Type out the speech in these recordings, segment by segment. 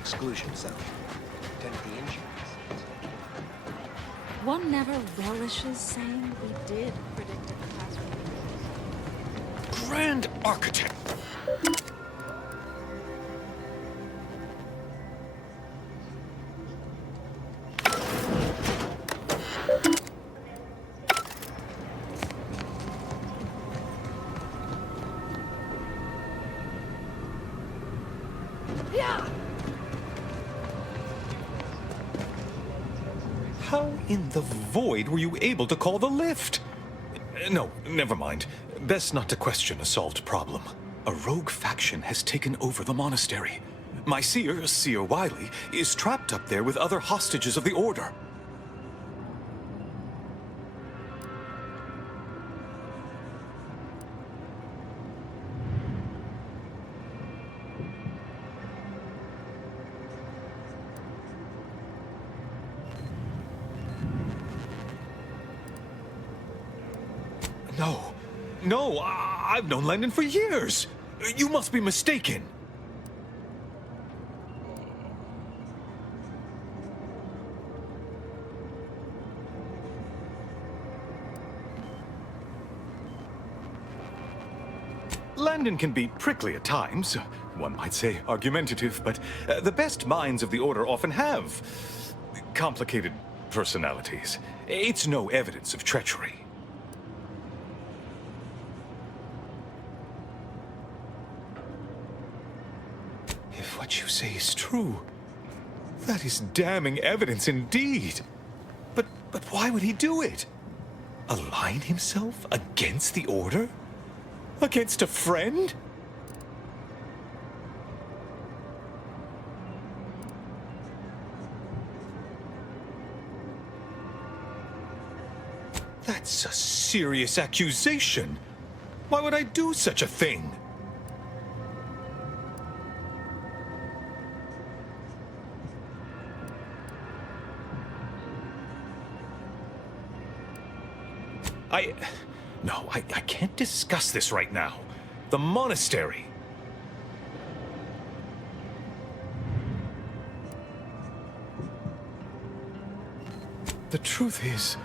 exclusion zone. Protect the injuries. One never relishes saying we did predict a catastrophe. Grand Architect! How in the void were you able to call the lift? No, never mind. Best not to question a solved problem. A rogue faction has taken over the monastery. My seer, Seer Wiley, is trapped up there with other hostages of the Order. No, I've known Landon for years. You must be mistaken. Landon can be prickly at times, one might say argumentative, but the best minds of the Order often have complicated personalities. It's no evidence of treachery. If what you say is true, that is damning evidence indeed. But why would he do it? Align himself against the Order? Against a friend? That's a serious accusation. Why would I do such a thing? No, I can't discuss this right now. The monastery. The truth is,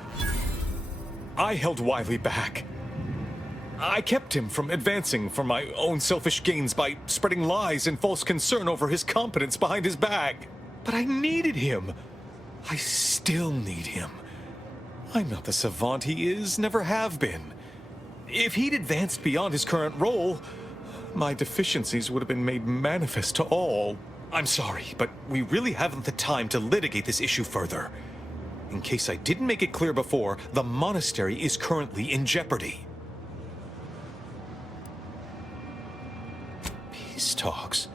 I held Wiley back. I kept him from advancing for my own selfish gains by spreading lies and false concern over his competence behind his back. But I needed him. I still need him. I'm not the savant he is, never have been. If he'd advanced beyond his current role, my deficiencies would have been made manifest to all. I'm sorry, but we really haven't the time to litigate this issue further. In case I didn't make it clear before, the monastery is currently in jeopardy. Peace talks?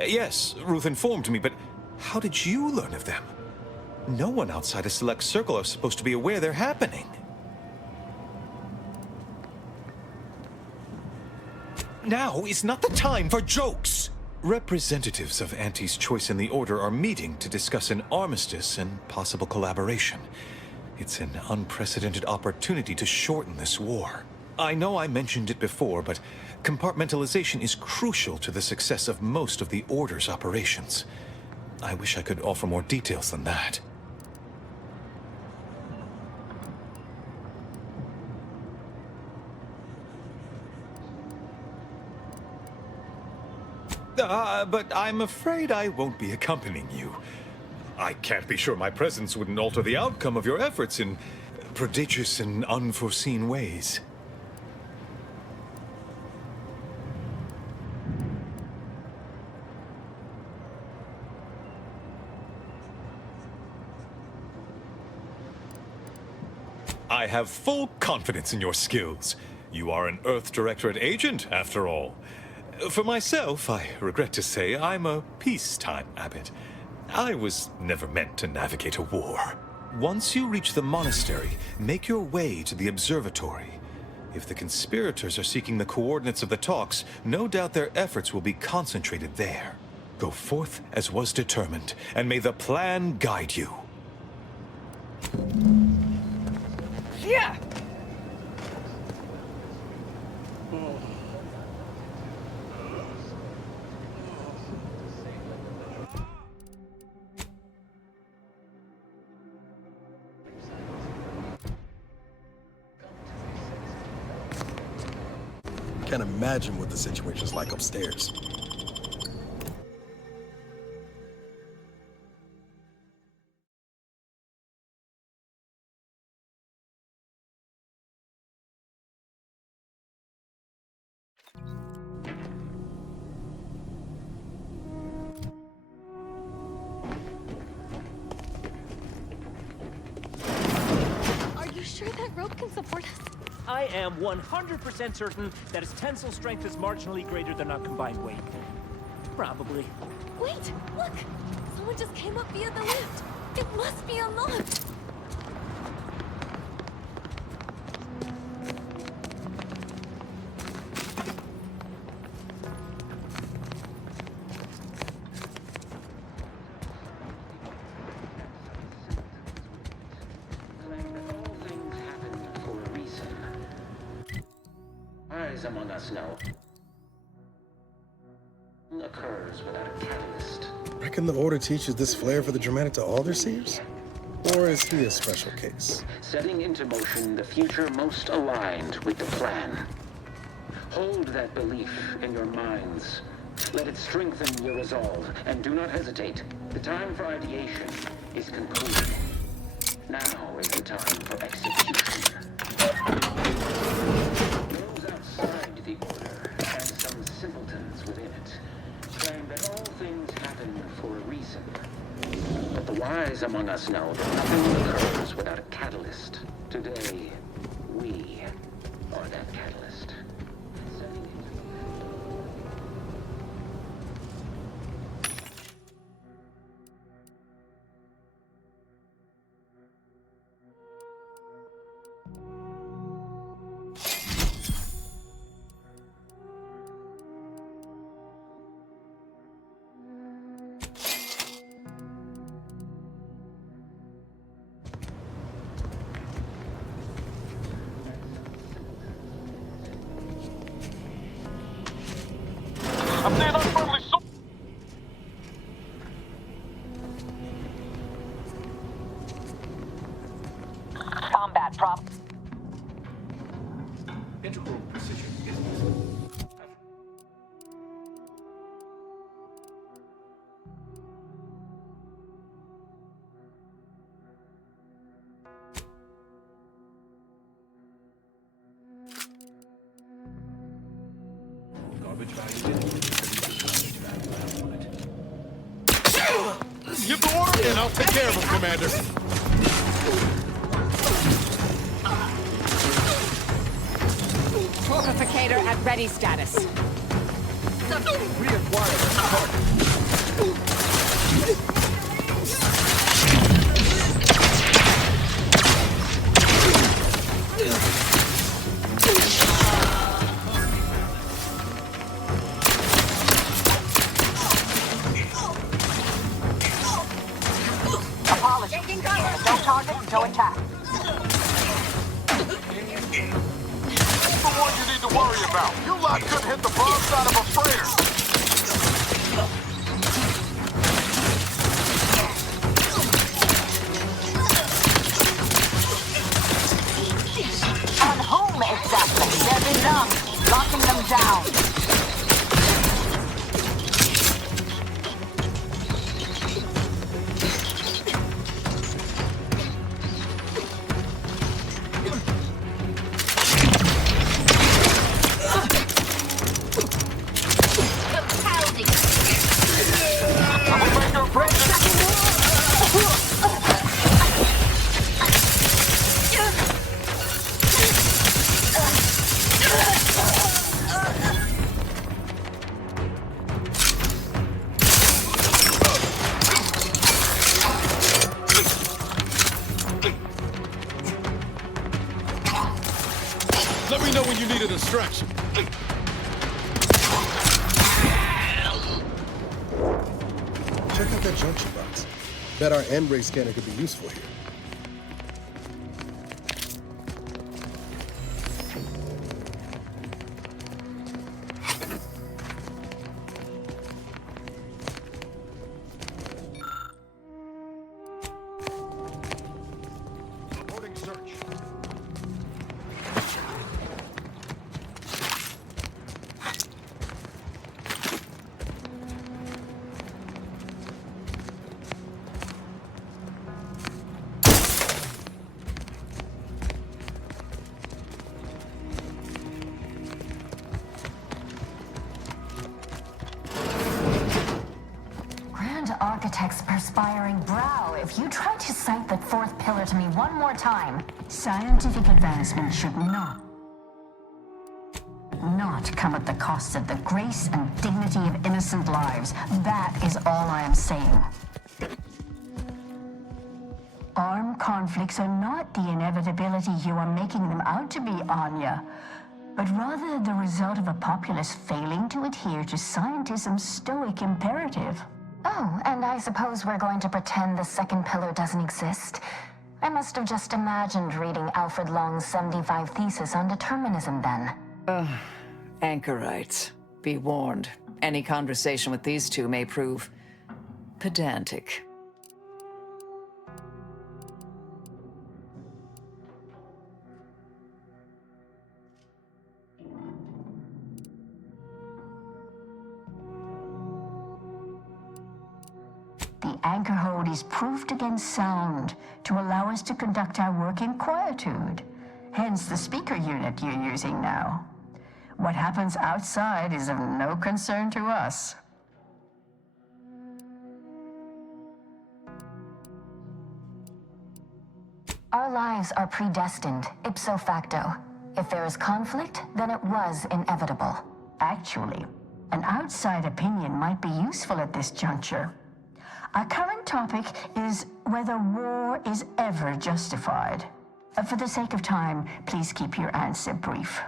Yes, Ruth informed me, but how did you learn of them? No one outside a select circle are supposed to be aware they're happening. Now is not the time for jokes! Representatives of Auntie's Choice in the Order are meeting to discuss an armistice and possible collaboration. It's an unprecedented opportunity to shorten this war. I know I mentioned it before, but compartmentalization is crucial to the success of most of the Order's operations. I wish I could offer more details than that. But I'm afraid I won't be accompanying you. I can't be sure my presence wouldn't alter the outcome of your efforts in prodigious and unforeseen ways. I have full confidence in your skills. You are an Earth Directorate agent, after all. For myself, I regret to say I'm a peacetime abbot. I was never meant to navigate a war. Once you reach the monastery, make your way to the observatory. If the conspirators are seeking the coordinates of the talks, no doubt their efforts will be concentrated there. Go forth as was determined, and may the plan guide you. Yeah! Can't imagine what the situation's like upstairs. Are you sure that rope can support us? I am 100% certain that its tensile strength is marginally greater than our combined weight. Probably. Wait, look! Someone just came up via the lift. It must be unlocked. Among us know occurs without a catalyst. Reckon the Order teaches this flair for the dramatic to all their seers? Or is he a special case? Setting into motion the future most aligned with the plan. Hold that belief in your minds. Let it strengthen your resolve, and do not hesitate. The time for ideation is concluded. Now is the time for execution. Outside the Order, and some simpletons within it, claim that all things happen for a reason. But the wise among us know that nothing occurs without a catalyst. Today, we are that catalyst. Combat prop. Integral precision is garbage value on it. Give the order and I'll take care of him, Commander. Torpificator at ready status. Apologies. No target, no attack. The one you need to worry about. You lot couldn't hit the broadside of a freighter. On whom exactly? They're benumbed. Locking them down. Let me know when you need a distraction. Check out that junction box. Bet our end-ray scanner could be useful here. Onyx's perspiring brow if you try to cite the fourth pillar to me one more time. Scientific advancement should not come at the cost of the grace and dignity of innocent lives. That is all I am saying. Armed conflicts are not the inevitability you are making them out to be, Anya, but rather the result of a populace failing to adhere to scientism's stoic imperative. Oh, and I suppose we're going to pretend the second pillar doesn't exist. I must have just imagined reading Alfred Long's 75 thesis on determinism then. Anchorites. Be warned. Any conversation with these two may prove pedantic. The anchor hold is proofed against sound to allow us to conduct our work in quietude. Hence the speaker unit you're using now. What happens outside is of no concern to us. Our lives are predestined, ipso facto. If there is conflict, then it was inevitable. Actually, an outside opinion might be useful at this juncture. Our current topic is whether war is ever justified. For the sake of time, please keep your answer brief.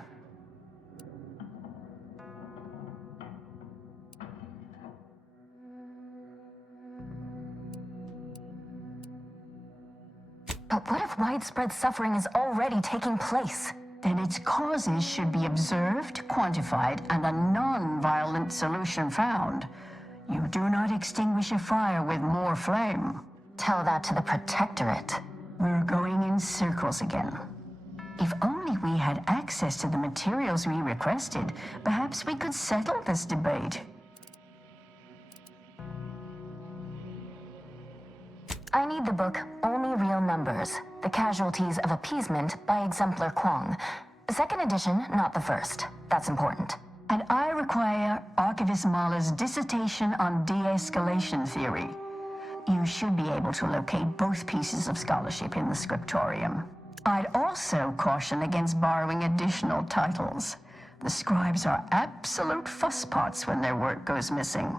But what if widespread suffering is already taking place? Then its causes should be observed, quantified, and a non-violent solution found. You do not extinguish a fire with more flame. Tell that to the Protectorate. We're going in circles again. If only we had access to the materials we requested, perhaps we could settle this debate. I need the book Only Real Numbers, The Casualties of Appeasement by Exemplar Kwong. Second edition, not the first. That's important. And I require Archivist Mahler's dissertation on de-escalation theory. You should be able to locate both pieces of scholarship in the scriptorium. I'd also caution against borrowing additional titles. The scribes are absolute fusspots when their work goes missing.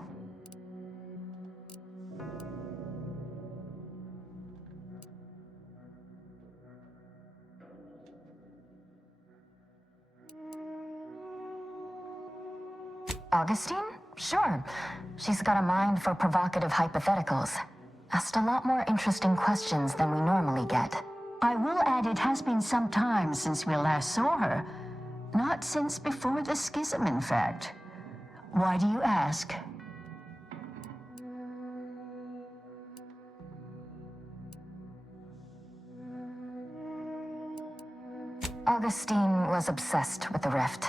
Augustine? Sure. She's got a mind for provocative hypotheticals. Asked a lot more interesting questions than we normally get. I will add it has been some time since we last saw her. Not since before the schism, in fact. Why do you ask? Augustine was obsessed with the rift.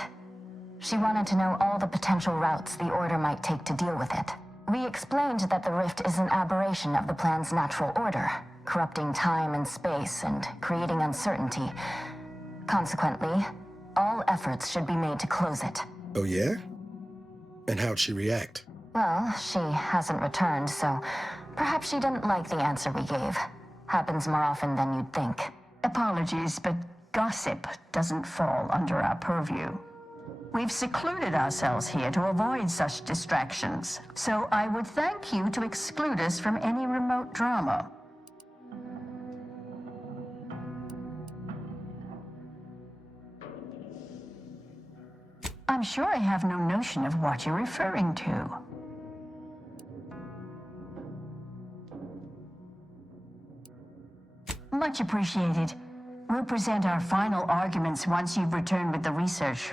She wanted to know all the potential routes the Order might take to deal with it. We explained that the rift is an aberration of the plan's natural order, corrupting time and space and creating uncertainty. Consequently, all efforts should be made to close it. Oh, yeah? And how'd she react? Well, she hasn't returned, so perhaps she didn't like the answer we gave. Happens more often than you'd think. Apologies, but gossip doesn't fall under our purview. We've secluded ourselves here to avoid such distractions, so I would thank you to exclude us from any remote drama. I'm sure I have no notion of what you're referring to. Much appreciated. We'll present our final arguments once you've returned with the research.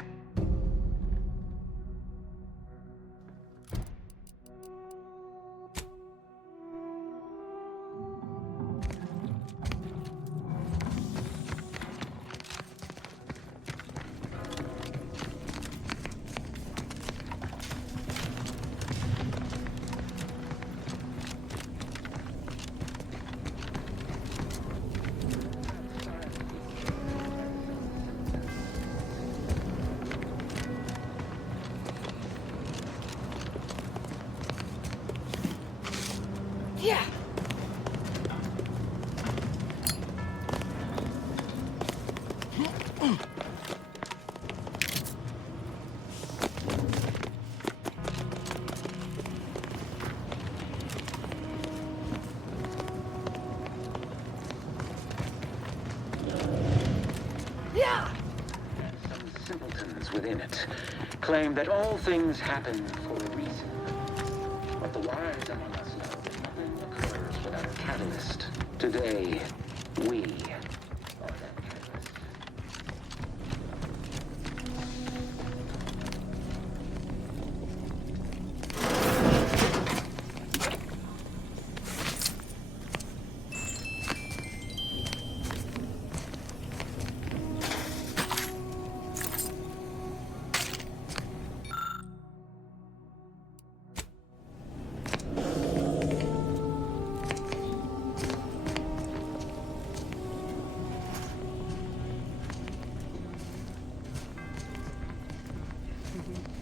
those within it claim that all things happen for a reason. But the wise among us know that nothing occurs without a catalyst. Today, we are that catalyst.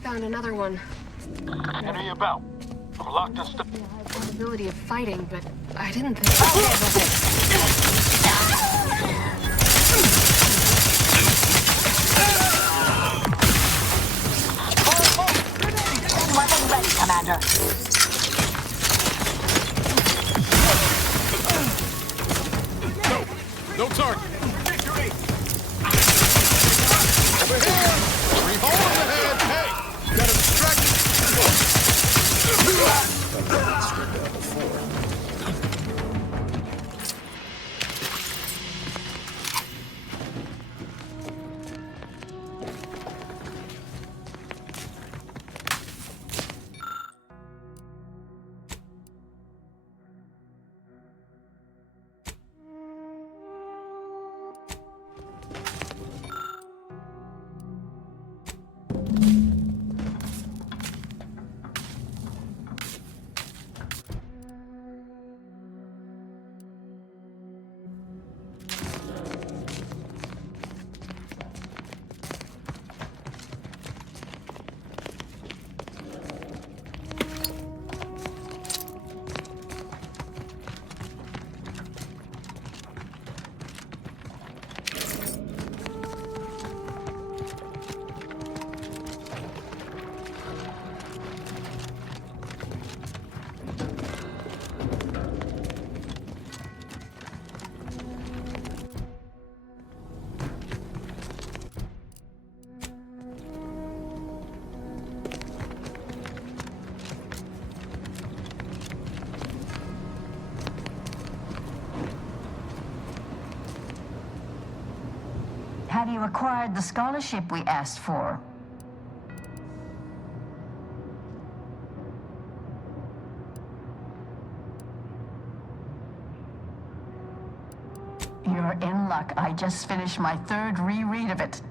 Found another one. What are you about? I'm locked and stuck. Possibility of fighting, but I didn't think. Weapon ready, Commander. No target. Over here. 3 holes ahead. Hey, got a distraction. I've done that straight down before. Have you acquired the scholarship we asked for? You're in luck. I just finished my 3rd reread of it.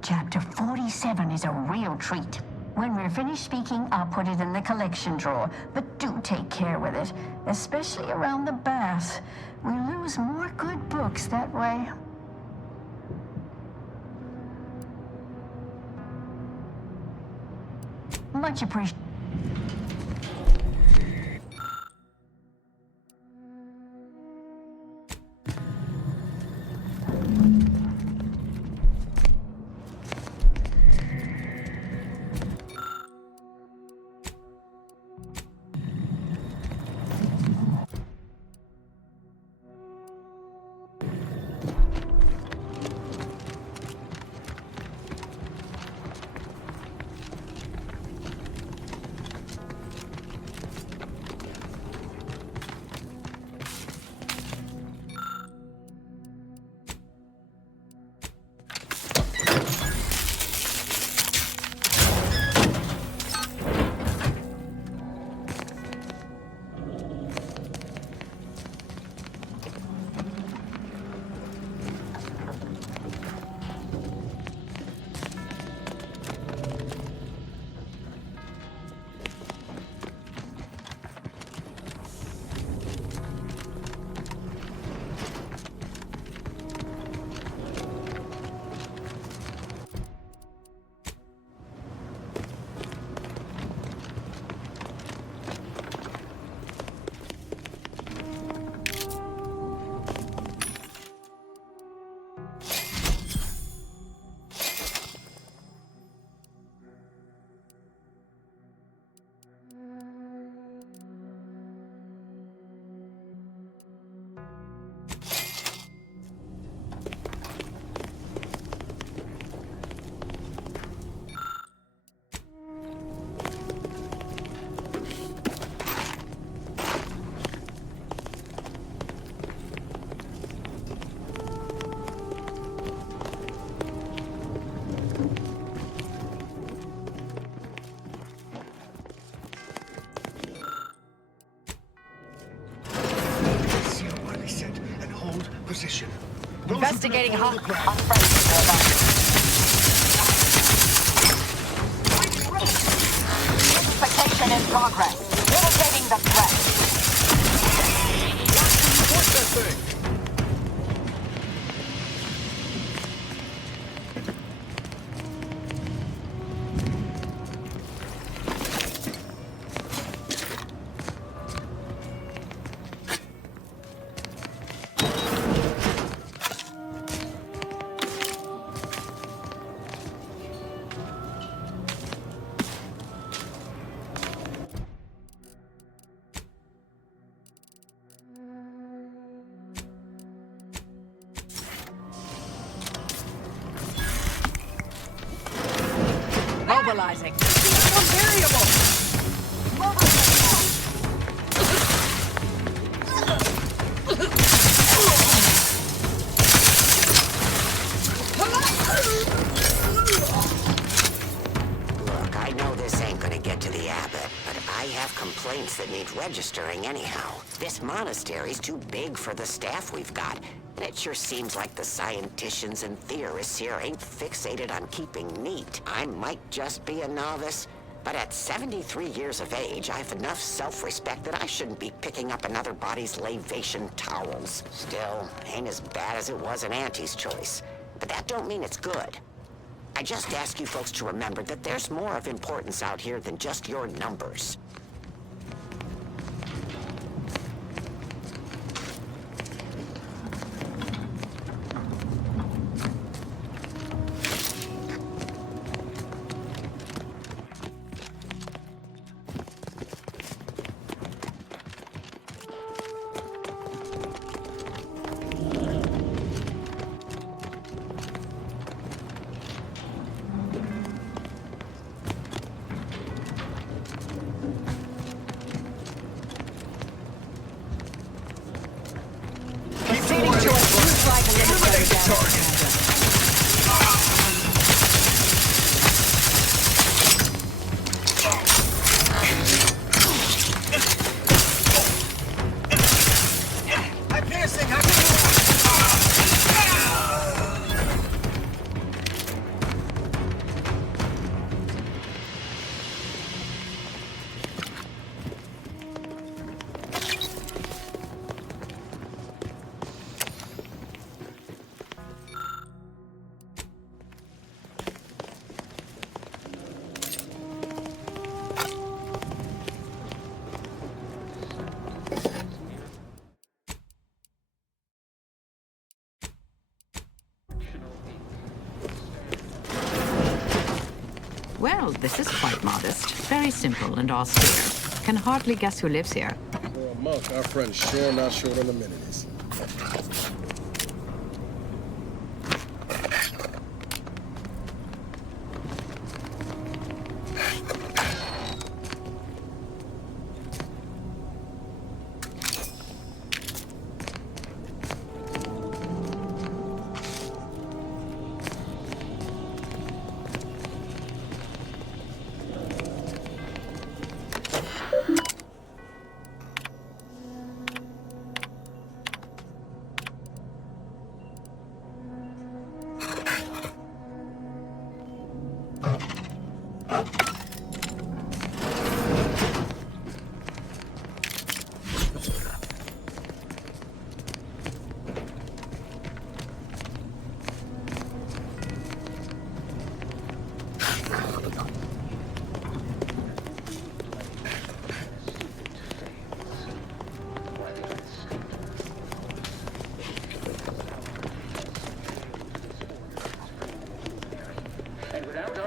Chapter 47 is a real treat. When we're finished speaking, I'll put it in the collection drawer. But do take care with it, especially around the bath. We lose more good books that way. Much appreciated. position. Investigating hot. Unification in progress. Mitigating the threat. What's that thing? Mobilizing. Look, I know this ain't gonna get to the abbot, but I have complaints that need registering anyhow. This monastery's too big for the staff we've got. And it sure seems like the scienticians and theorists here ain't fixated on keeping neat. I might just be a novice, but at 73 years of age, I've enough self-respect that I shouldn't be picking up another body's lavation towels. Still, ain't as bad as it was in Auntie's choice. But that don't mean it's good. I just ask you folks to remember that there's more of importance out here than just your numbers. Well, this is quite modest. Very simple and austere. Can hardly guess who lives here. For a monk, our friend's sure not short on amenities.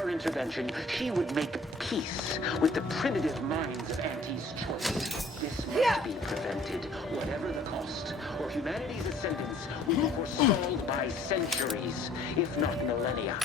Intervention, she would make peace with the primitive minds of Auntie's choice. This must be prevented, whatever the cost, or humanity's ascendance will be forestalled by centuries, if not millennia.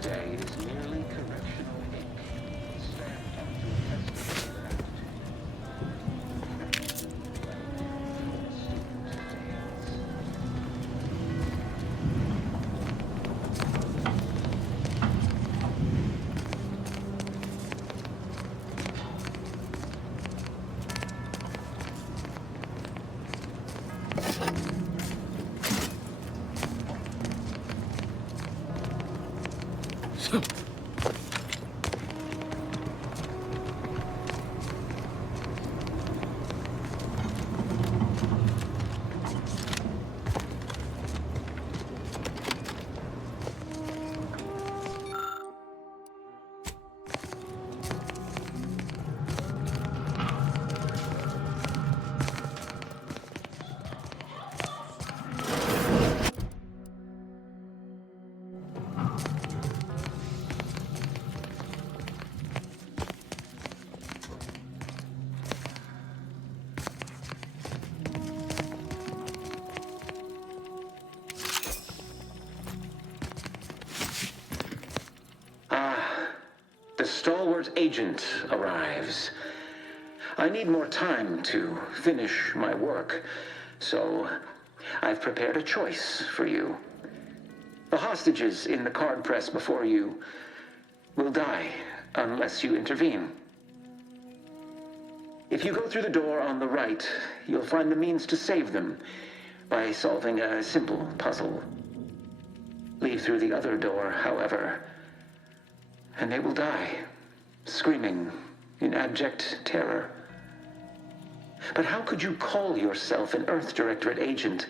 today is merely correctional ink, stamped onto a test draft. The stalwart agent arrives. I need more time to finish my work, so I've prepared a choice for you. The hostages in the card press before you will die unless you intervene. If you go through the door on the right, you'll find the means to save them by solving a simple puzzle. Leave through the other door, however, and they will die, screaming in abject terror. But how could you call yourself an Earth Directorate agent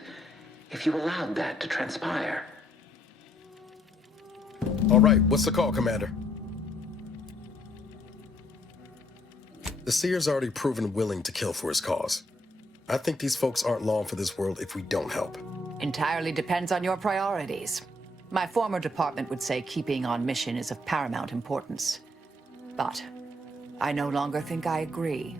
if you allowed that to transpire? All right, what's the call, Commander? The Seer's already proven willing to kill for his cause. I think these folks aren't long for this world if we don't help. Entirely depends on your priorities. My former department would say keeping on mission is of paramount importance. But I no longer think I agree.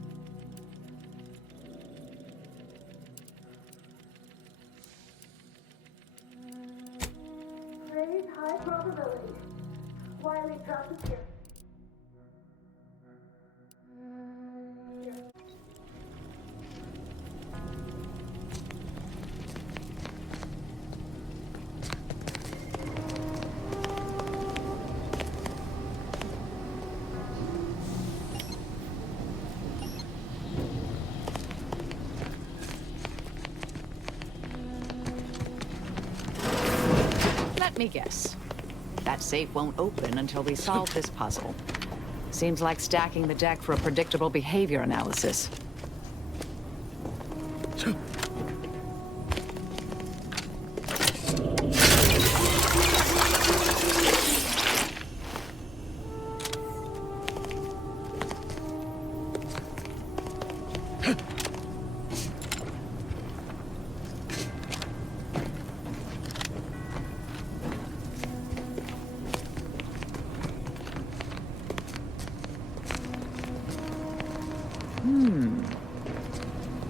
Raise high probability. Wiley drops it here. Let me guess. That safe won't open until we solve this puzzle. Seems like stacking the deck for a predictable behavior analysis.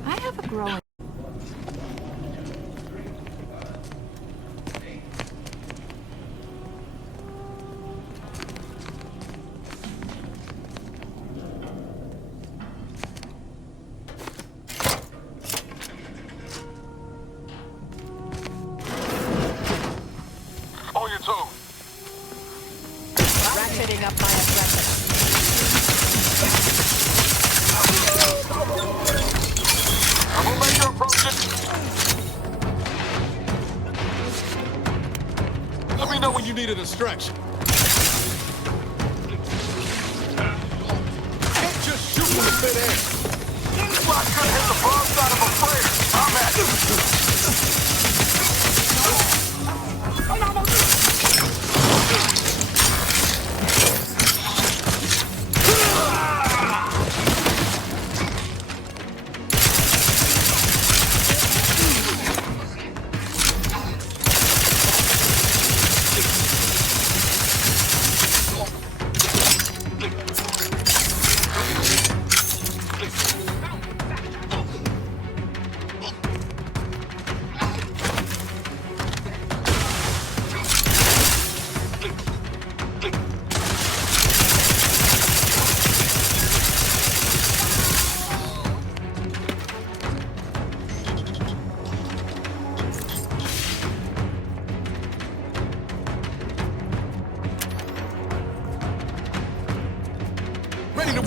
I have a growing... On your toes. Ratcheting up my aggression. I will make your approach it. Let me know when you need a distraction. Can't just shoot from the thin air. Well, I could hit the broad side of a flare. I'm at it.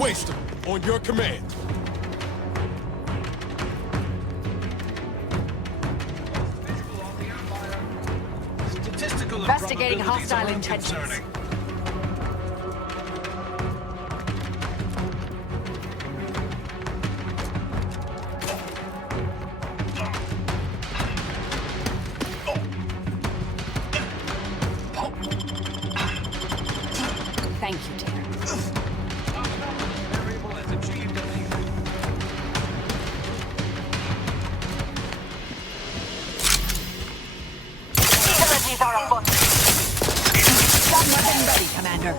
Placed them on your command. Statistical Investigating improbabilities hostile are intentions. unconcerning. Thank you, dear. Variable has achieved a lead. Utilities are afoot. Gun weapon ready, Commander.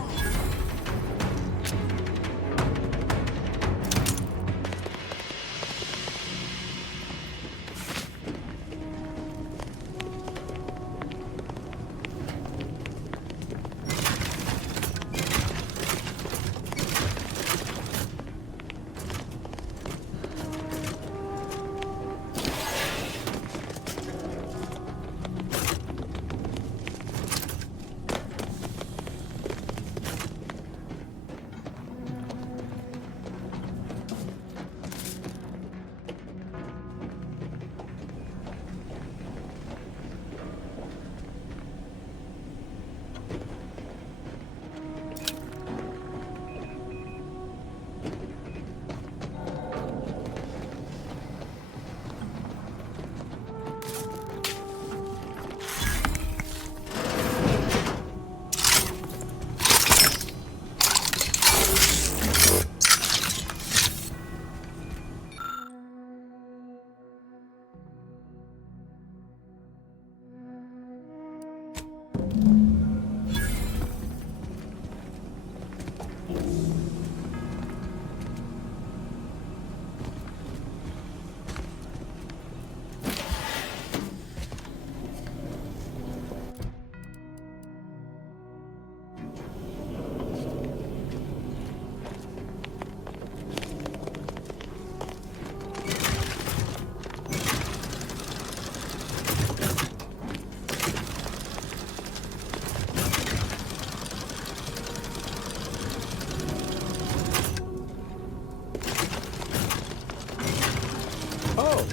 Oh,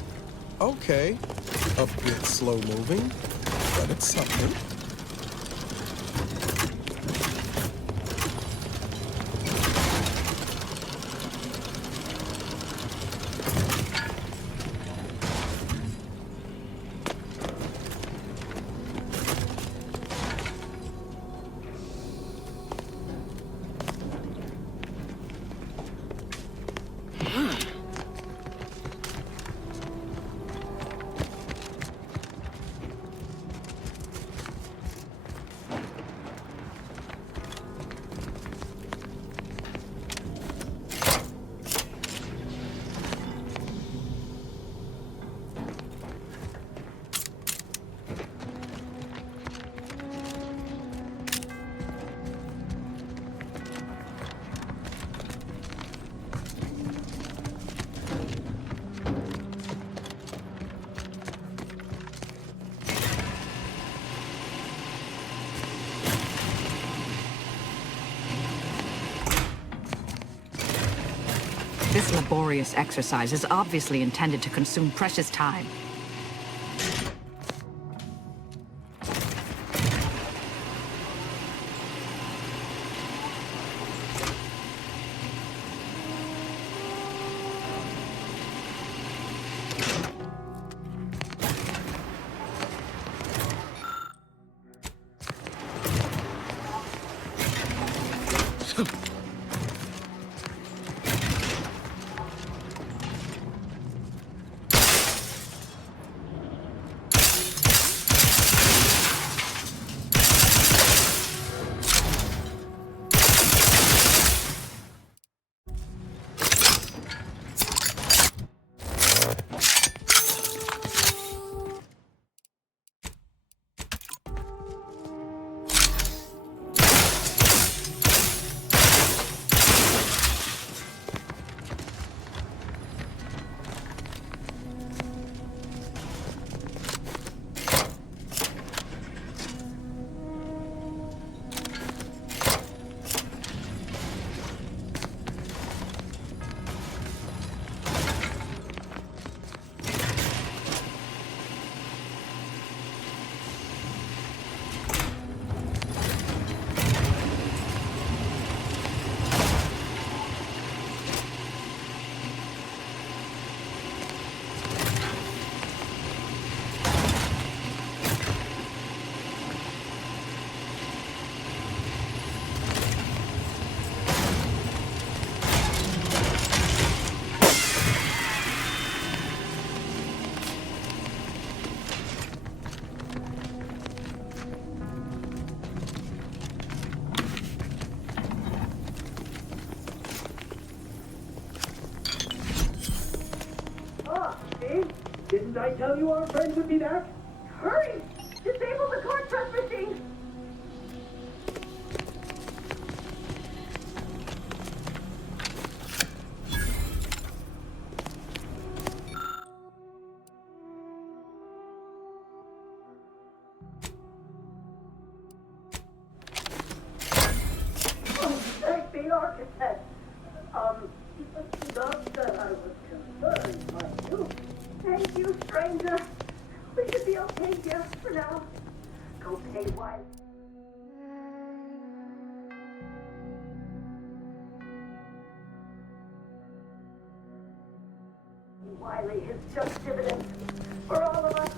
okay. A bit slow moving, but it's something. This laborious exercise is obviously intended to consume precious time. Didn't I tell you our friends would be back? Hurry! Disable the court press machine! Oh, thank the architect. Not that I was concerned by you. Thank you, stranger. We should be okay here for now. Go pay Wiley. Wiley his just dividends for all of us.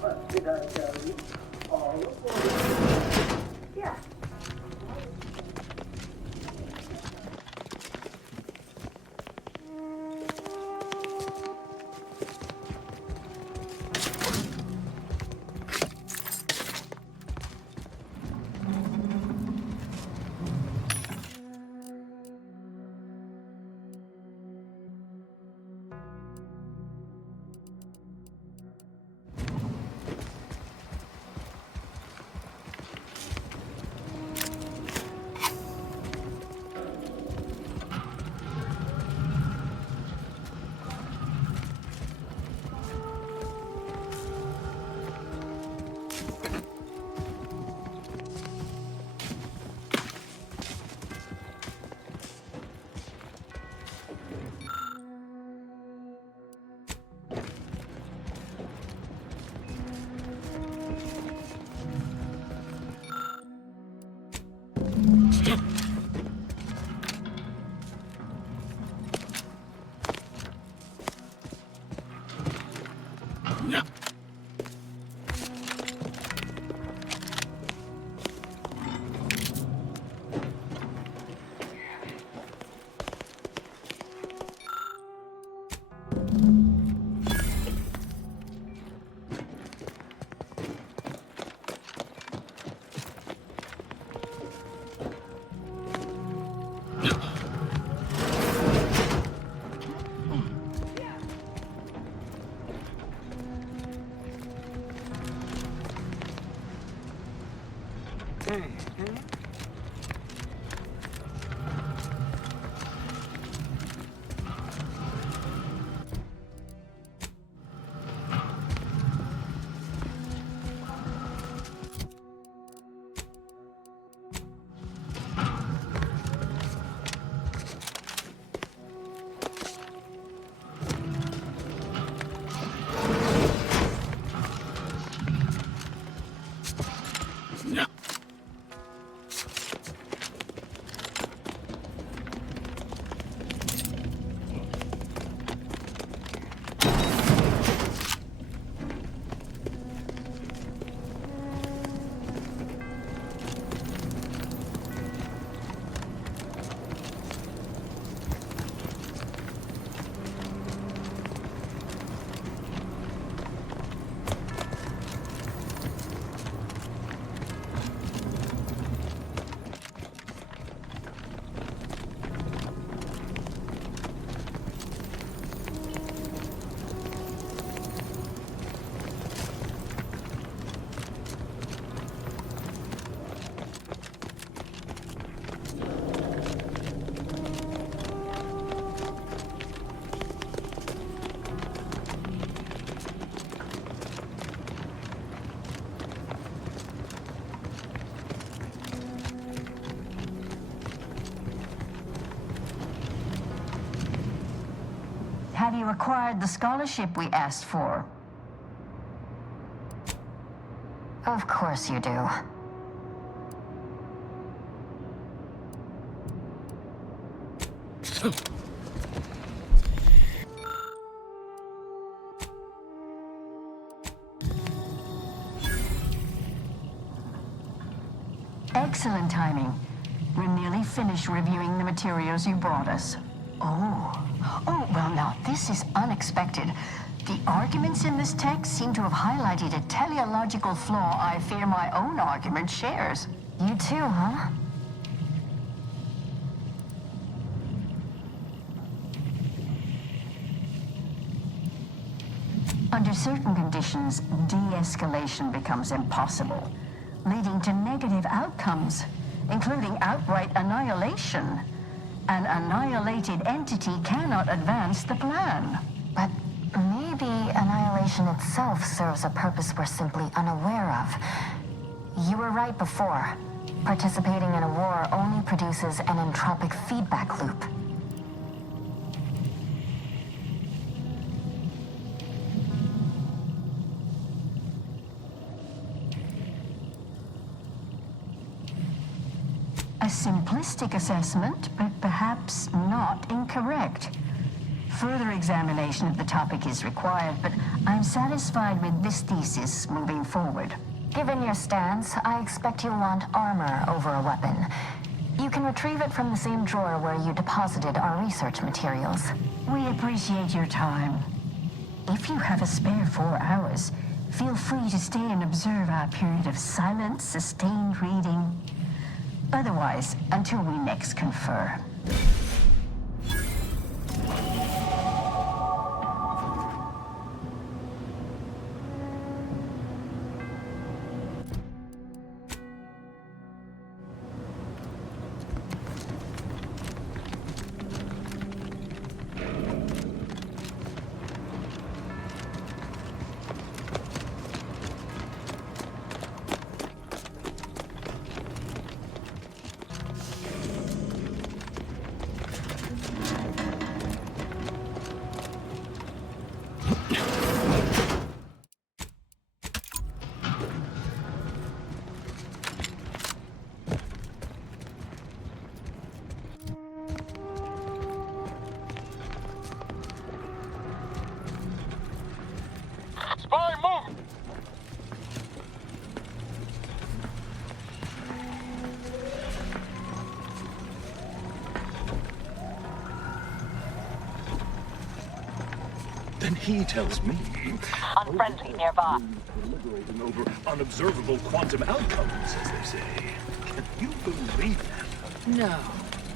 What did I tell you? All aboard. Yeah. Have you acquired the scholarship we asked for? Of course you do. Excellent timing. We're nearly finished reviewing the materials you brought us. Oh, well now, this is unexpected. The arguments in this text seem to have highlighted a teleological flaw I fear my own argument shares. You too, huh? Under certain conditions, de-escalation becomes impossible, leading to negative outcomes, including outright annihilation. An annihilated entity cannot advance the plan. But maybe annihilation itself serves a purpose we're simply unaware of. You were right before. Participating in a war only produces an entropic feedback loop. A simplistic assessment, but perhaps not incorrect. Further examination of the topic is required, but I'm satisfied with this thesis moving forward. Given your stance, I expect you'll want armor over a weapon. You can retrieve it from the same drawer where you deposited our research materials. We appreciate your time. If you have a spare 4 hours, feel free to stay and observe our period of silent, sustained reading. Otherwise, until we next confer. Spy, move! Then he tells me... Unfriendly nearby. Deliberating over unobservable quantum outcomes, as they say. Can you believe that? No.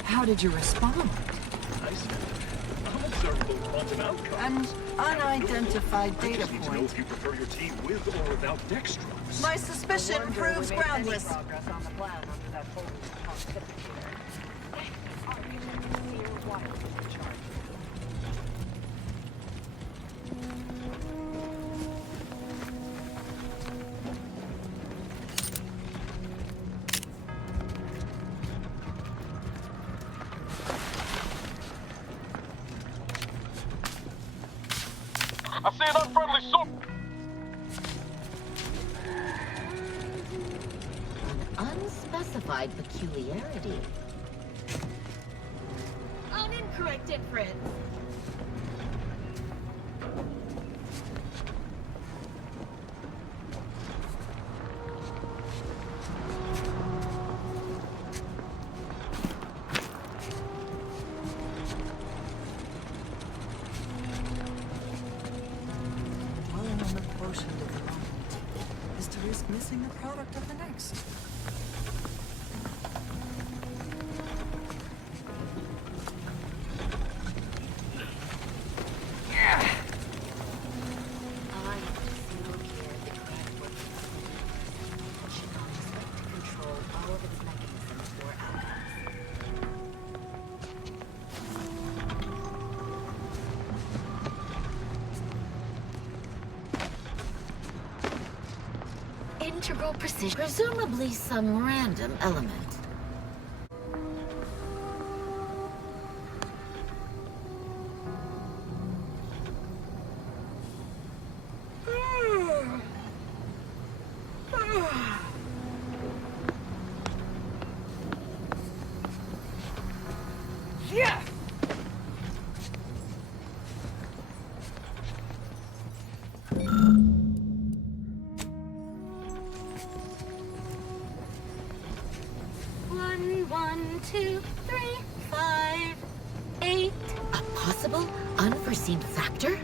How did you respond? I said, unobservable quantum outcomes. And unidentified data I just need to know point. if you prefer your tea with or without dextrose. My suspicion proves groundless. I see an unfriendly suit! Unspecified peculiarity. An incorrect inference. Dwelling on the quotient of the moment is to risk missing the product of the next. Integral precision. Presumably some random element. Yeah! 1, 2, 3, 5, 8. A possible unforeseen factor?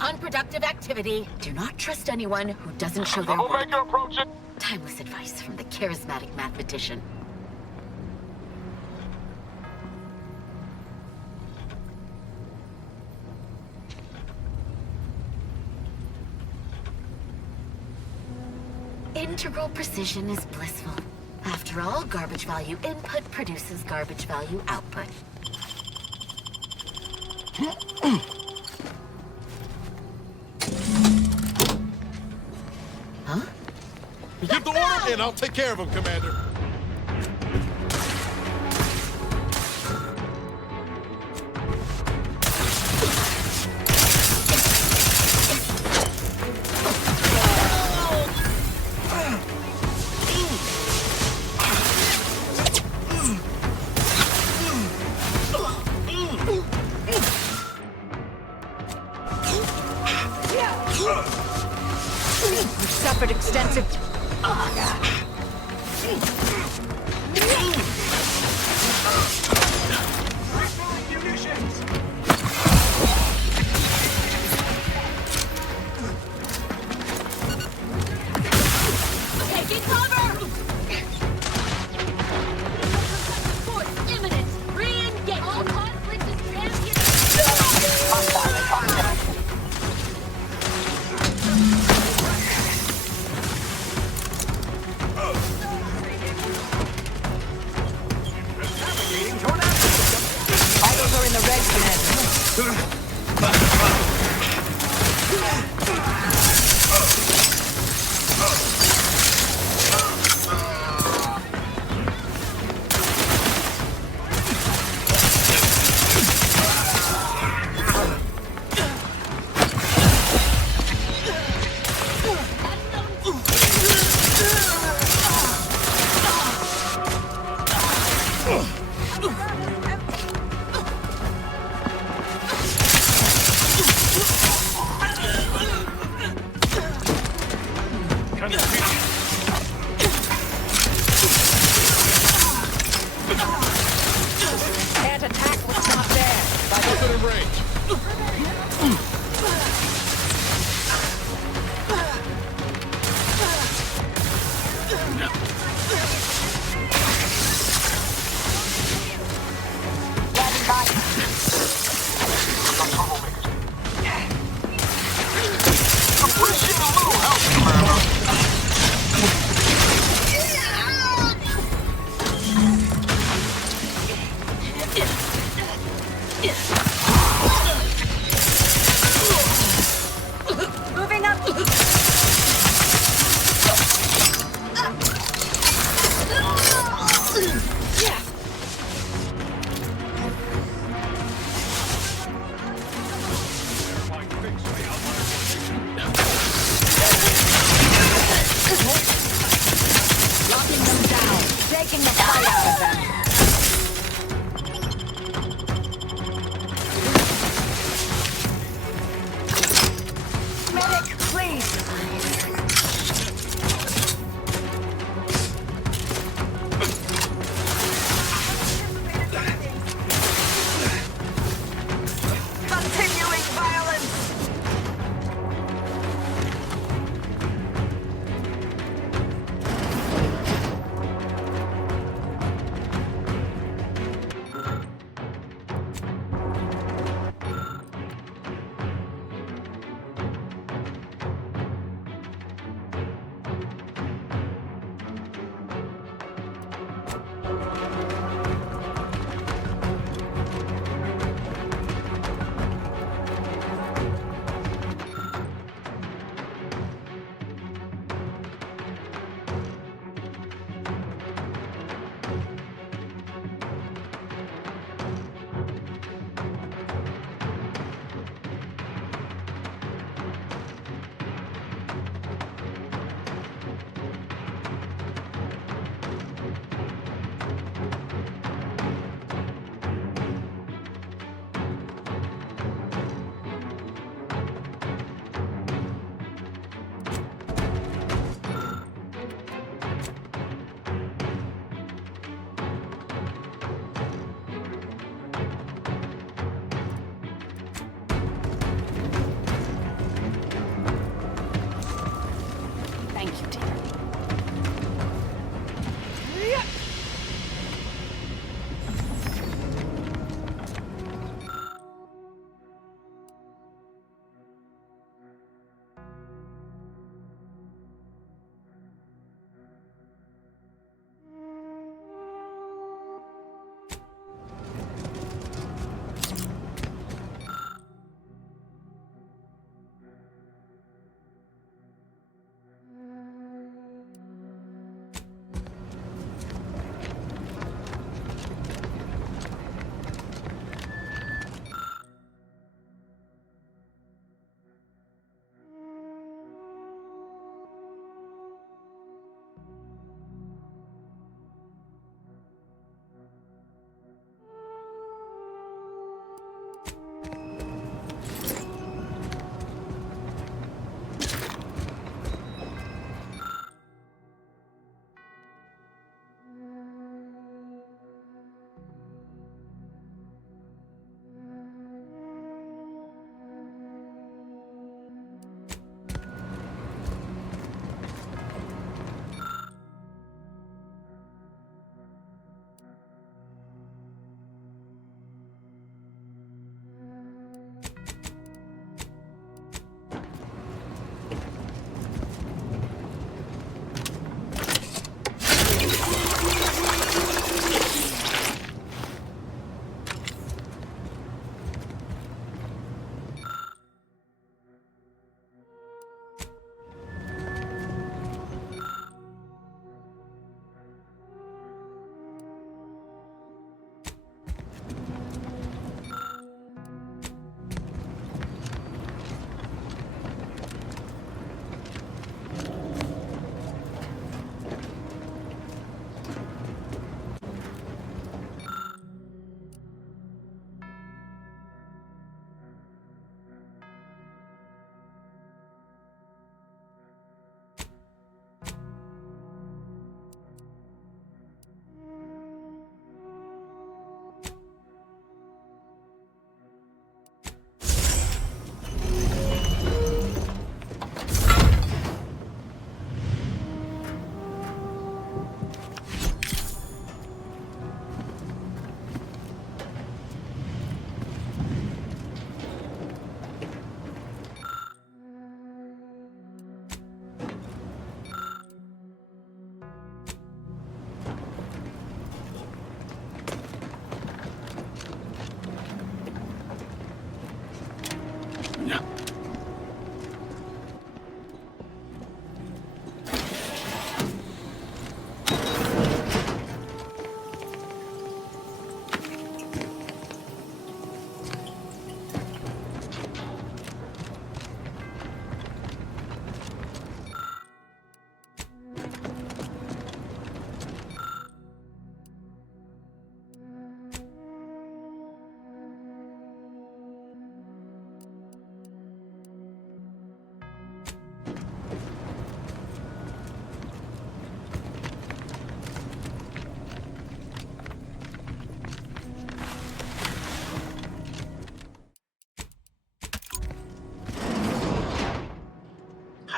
unproductive activity. Do not trust anyone who doesn't show their work. Troublemaker approaching. Timeless advice from the charismatic mathematician. Integral precision is blissful. After all, garbage value input produces garbage value output. Huh? Give the order and I'll take care of him, Commander. We've suffered extensive... Taking cover! Force imminent! Re-engage! All conflict is transient! Idols are in the red, Commander. Can't attack what's not there. Within range. Appreciate a little help, Commander. Moving up. Locking them down, taking the fight out of them. Medic, please.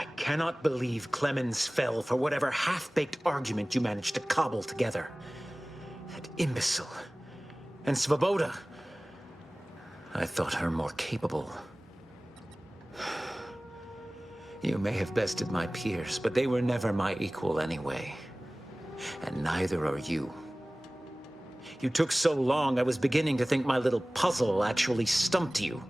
I cannot believe Clemens fell for whatever half-baked argument you managed to cobble together. That imbecile. And Svoboda. I thought her more capable. You may have bested my peers, but they were never my equal anyway. And neither are you. You took so long, I was beginning to think my little puzzle actually stumped you.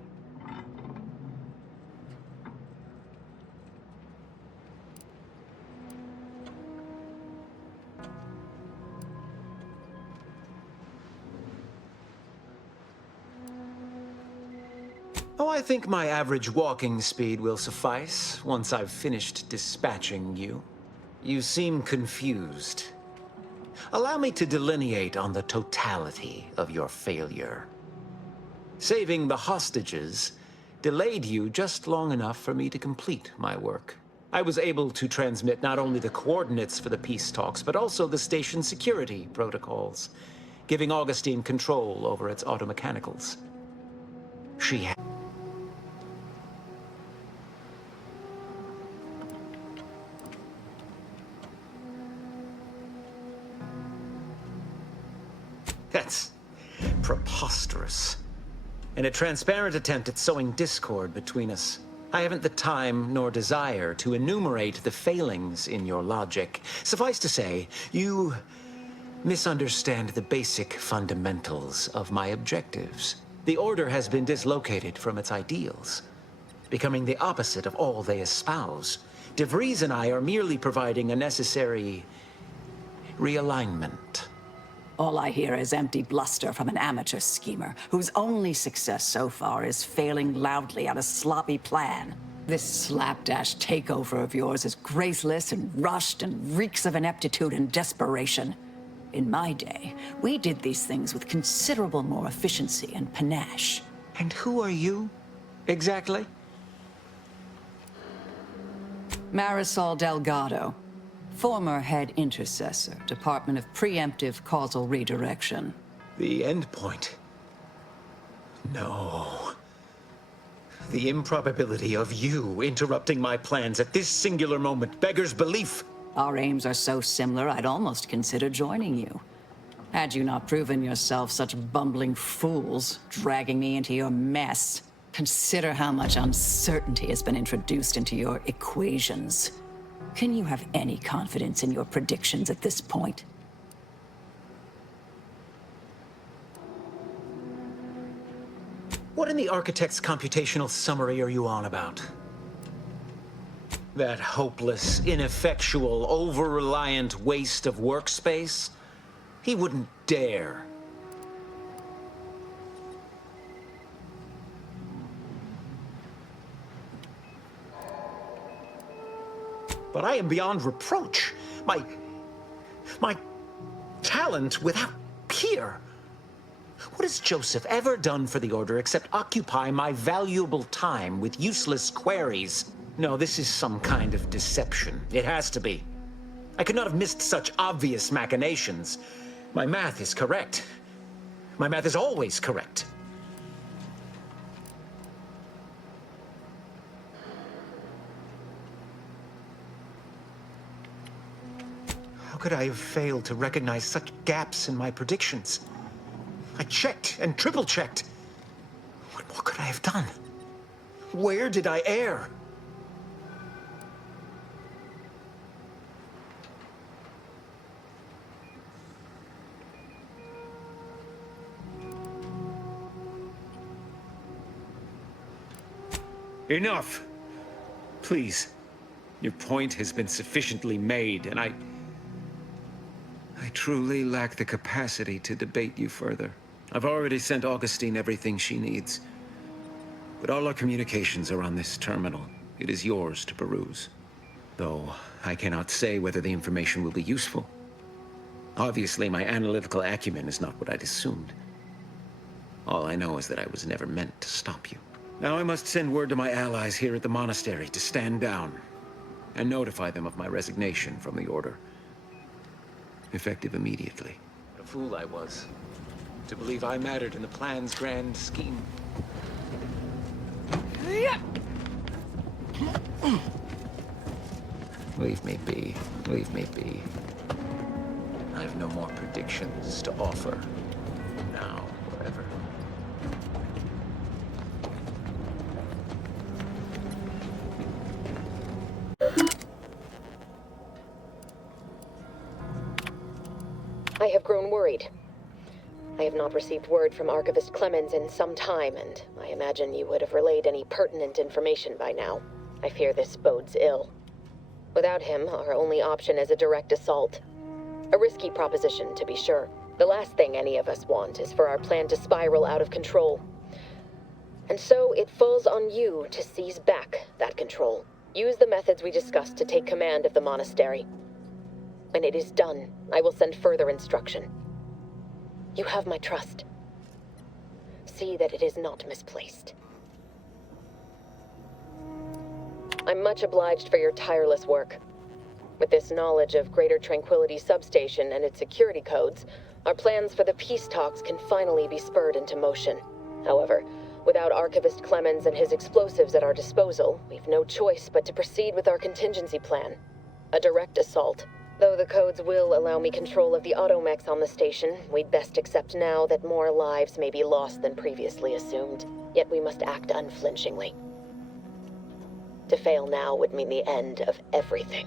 Oh, I think my average walking speed will suffice once I've finished dispatching you. You seem confused. Allow me to delineate on the totality of your failure. Saving the hostages delayed you just long enough for me to complete my work. I was able to transmit not only the coordinates for the peace talks, but also the station security protocols, giving Augustine control over its automechanicals. She had... That's preposterous. In a transparent attempt at sowing discord between us, I haven't the time nor desire to enumerate the failings in your logic. Suffice to say, you misunderstand the basic fundamentals of my objectives. The Order has been dislocated from its ideals, becoming the opposite of all they espouse. De Vries and I are merely providing a necessary realignment. All I hear is empty bluster from an amateur schemer whose only success so far is failing loudly at a sloppy plan. This slapdash takeover of yours is graceless and rushed and reeks of ineptitude and desperation. In my day, we did these things with considerable more efficiency and panache. And who are you, exactly? Marisol Delgado. Former head intercessor, Department of Preemptive Causal Redirection. The endpoint. No. The improbability of you interrupting my plans at this singular moment beggars belief. Our aims are so similar, I'd almost consider joining you. Had you not proven yourself such bumbling fools, dragging me into your mess. Consider how much uncertainty has been introduced into your equations. Can you have any confidence in your predictions at this point? What in the Architect's computational summary are you on about? That hopeless, ineffectual, over-reliant waste of workspace? He wouldn't dare. But I am beyond reproach. My talent without peer. What has Joseph ever done for the Order except occupy my valuable time with useless queries? No, this is some kind of deception. It has to be. I could not have missed such obvious machinations. My math is correct. My math is always correct. How could I have failed to recognize such gaps in my predictions? I checked and triple-checked. What more could I have done? Where did I err? Enough! Please. Your point has been sufficiently made, and I truly lack the capacity to debate you further. I've already sent Augustine everything she needs. But all our communications are on this terminal. It is yours to peruse. Though I cannot say whether the information will be useful. Obviously, my analytical acumen is not what I'd assumed. All I know is that I was never meant to stop you. Now I must send word to my allies here at the monastery to stand down and notify them of my resignation from the Order. Effective immediately. What a fool I was to believe I mattered in the plan's grand scheme. Leave me be. Leave me be. I have no more predictions to offer. Now or ever. I have grown worried. I have not received word from Archivist Clemens in some time, and I imagine you would have relayed any pertinent information by now. I fear this bodes ill. Without him, our only option is a direct assault. A risky proposition, to be sure. The last thing any of us want is for our plan to spiral out of control. And so it falls on you to seize back that control. Use the methods we discussed to take command of the monastery. When it is done, I will send further instruction. You have my trust. See that it is not misplaced. I'm much obliged for your tireless work. With this knowledge of Greater Tranquility Substation and its security codes, our plans for the peace talks can finally be spurred into motion. However, without Archivist Clemens and his explosives at our disposal, we've no choice but to proceed with our contingency plan. A direct assault. Though the codes will allow me control of the automechs on the station, we'd best accept now that more lives may be lost than previously assumed. Yet we must act unflinchingly. To fail now would mean the end of everything.